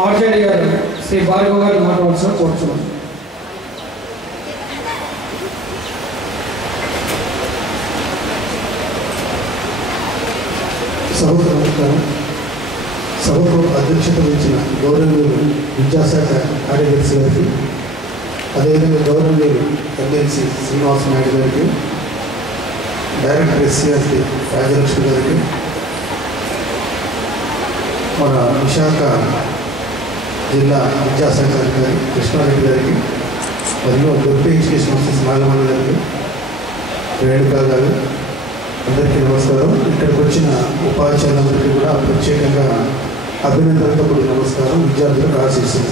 RJD గారు శ్రీ భార్గవ్ గారు మాట్లాడాల్సిన కోరుతున్నాం. సభకు నమస్కారం. సభకు అధ్యక్షత వహించిన గౌరవనీయులు విద్యాశాఖ కార్యదర్శి గారికి, అదేవిధంగా గౌరవనీయులు ఎమ్మెల్సీ శ్రీనివాస నాయుడు గారికి, డైరెక్టర్ ఎస్సీఆర్టీ రాజలక్ష్మి గారికి, మన విశాఖ జిల్లా విద్యాశాఖ అధికారి కృష్ణారెడ్డి గారికి, మరియు డిప్యూటీ ఎడ్యుకేషన్ ఆఫీసర్ నాగమణి గారికి, రేణుకా గారు, అందరికీ నమస్కారం. ఇక్కడికి వచ్చిన ఉపాధ్యాయులందరికీ కూడా ప్రత్యేకంగా అభినందనతో కూడిన నమస్కారం. విద్యార్థులకు ఆశీస్సులు.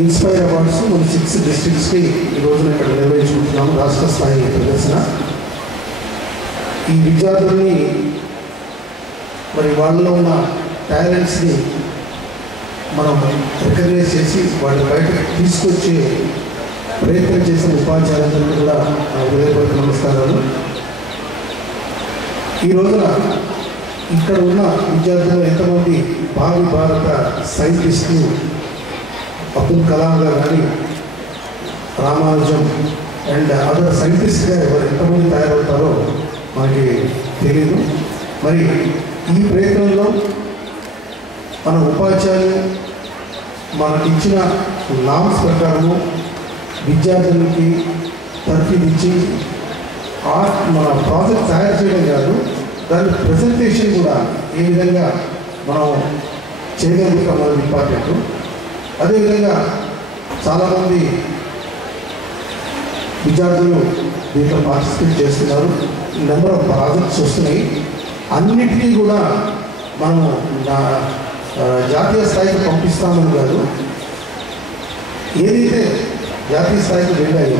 ఇన్స్పైర్ అవార్డ్స్ మన 6 డిస్ట్రిక్ట్స్కి ఈ రోజున ఇక్కడ నిర్వహించుకుంటున్నాము. రాష్ట్ర స్థాయి ప్రదర్శన. ఈ విద్యార్థుల్ని మరి వాళ్ళలో ఉన్న టాలెంట్స్ని మనం రికగ్నైజ్ చేసి వాళ్ళని బయటకు తీసుకొచ్చే ప్రయత్నం చేసిన ఉపాధ్యాయులందరికీ కూడా హృదయపూర్వక నమస్కారాలు. ఈ రోజున ఇక్కడ ఉన్న విద్యార్థులు ఎంతమంది భావి భారత సైంటిస్టులు అబ్దుల్ కలాం గారు కానీ, రామానుజం అండ్ అదర్ సైంటిస్ట్గా ఎవరు ఎంతమంది తయారవుతారో మనకి తెలియదు. మరి ఈ ప్రయత్నంలో మన ఉపాధ్యాయులు మనకి ఇచ్చిన నామ్స్ ప్రకారము విద్యార్థులకి తర్ఫీదిచ్చి మన ప్రాజెక్ట్ తయారు చేయడం కాదు, దాని ప్రజెంటేషన్ కూడా ఏ విధంగా మనం చేయగలుగుతాం మన డిపార్ట్మెంట్. అదేవిధంగా చాలామంది విద్యార్థులు దీంట్లో పార్టిసిపేట్ చేస్తున్నారు. నెంబర్ ఆఫ్ ప్రాజెక్ట్స్ వస్తున్నాయి. అన్నిటికీ కూడా మనం జాతీయ స్థాయికి పంపిస్తామని కాదు, ఏదైతే జాతీయ స్థాయికి వెళ్ళాయో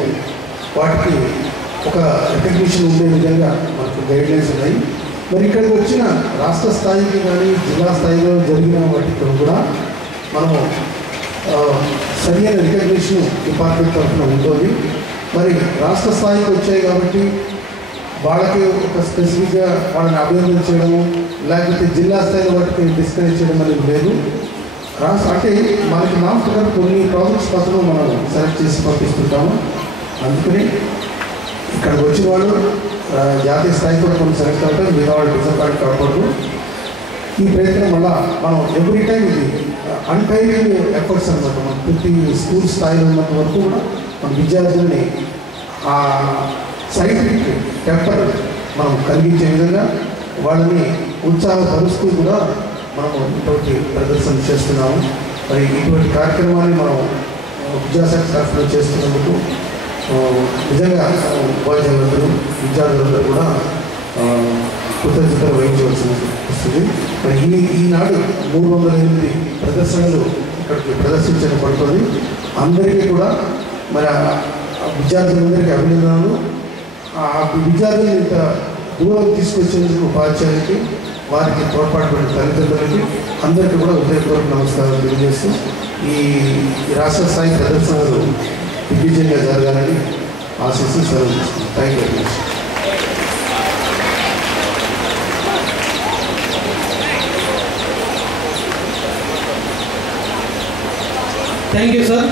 వాటికి ఒక రికగ్నిషన్ ఉండే విధంగా మనకు గైడ్లైన్స్ ఉన్నాయి. మరి ఇక్కడికి వచ్చిన రాష్ట్ర స్థాయికి కానీ జిల్లా స్థాయిలో జరిగిన వాటితో కూడా మనము సరైన రికగ్నిషన్ డిపార్ట్మెంట్ తరఫున ఉంటుంది. మరి రాష్ట్ర స్థాయికి వచ్చాయి కాబట్టి వాళ్ళకి ఒక స్పెసిఫిక్గా వాళ్ళని అభినందించడము, లేకపోతే జిల్లా స్థాయిలో వాటికి డిస్కరేజ్ చేయడం అనేది లేదు. అంటే మనకి నామకరణ కొన్ని ప్రాజెక్ట్స్ పత్రం మనం సెలెక్ట్ చేసి పంపిస్తుంటాము. అందుకని ఇక్కడికి వచ్చిన వాళ్ళు జాతీయ స్థాయి కూడా కొన్ని సెలెక్ట్ అవుతారు. మిగతా వాళ్ళు డిసప్పాయింట్ కాకూడదు. ఈ ప్రయత్నం వల్ల మనం ఎవ్రీ టైం ఇది అన్టైమింగ్ ఎఫర్ట్స్ అనమాట. మనం ప్రతి స్కూల్ స్థాయిలో ఉన్నంత వరకు కూడా మన విద్యార్థుల్ని ఆ సైంటిఫిక్ టెంపర్ మనం కలిగించే విధంగా వాళ్ళని ఉత్సాహపరుస్తూ కూడా మనం ఇటువంటి ప్రదర్శన చేస్తున్నాము. మరి ఇటువంటి కార్యక్రమాన్ని మనం విద్యాశాఖ తరఫున చేస్తున్నందుకు నిజంగా ఉపాధ్యాయులందరూ విద్యార్థులందరూ కూడా కృతజ్ఞతలు వహించవలసి వస్తుంది. మరి ఈనాడు 308 ప్రదర్శనలు ఇక్కడికి ప్రదర్శించడం పడుతుంది. అందరికీ కూడా మరి విద్యార్థులందరికీ అభినందనలు. ఆ విద్యార్థులను ఇంత దూరం తీసుకొచ్చేందుకు ఉపాధ్యాయులకి, వారికి తోడ్పాటుపడిన తల్లిదండ్రులకి అందరికీ కూడా హృదయపూర్వక నమస్కారాలు తెలియజేస్తూ ఈ రాష్ట్ర స్థాయి ప్రదర్శనలు దిగ్విజయంగా జరగాలని ఆశిస్తూ సెలవు తీసుకుంటాం. Thank you very much. Thank you sir.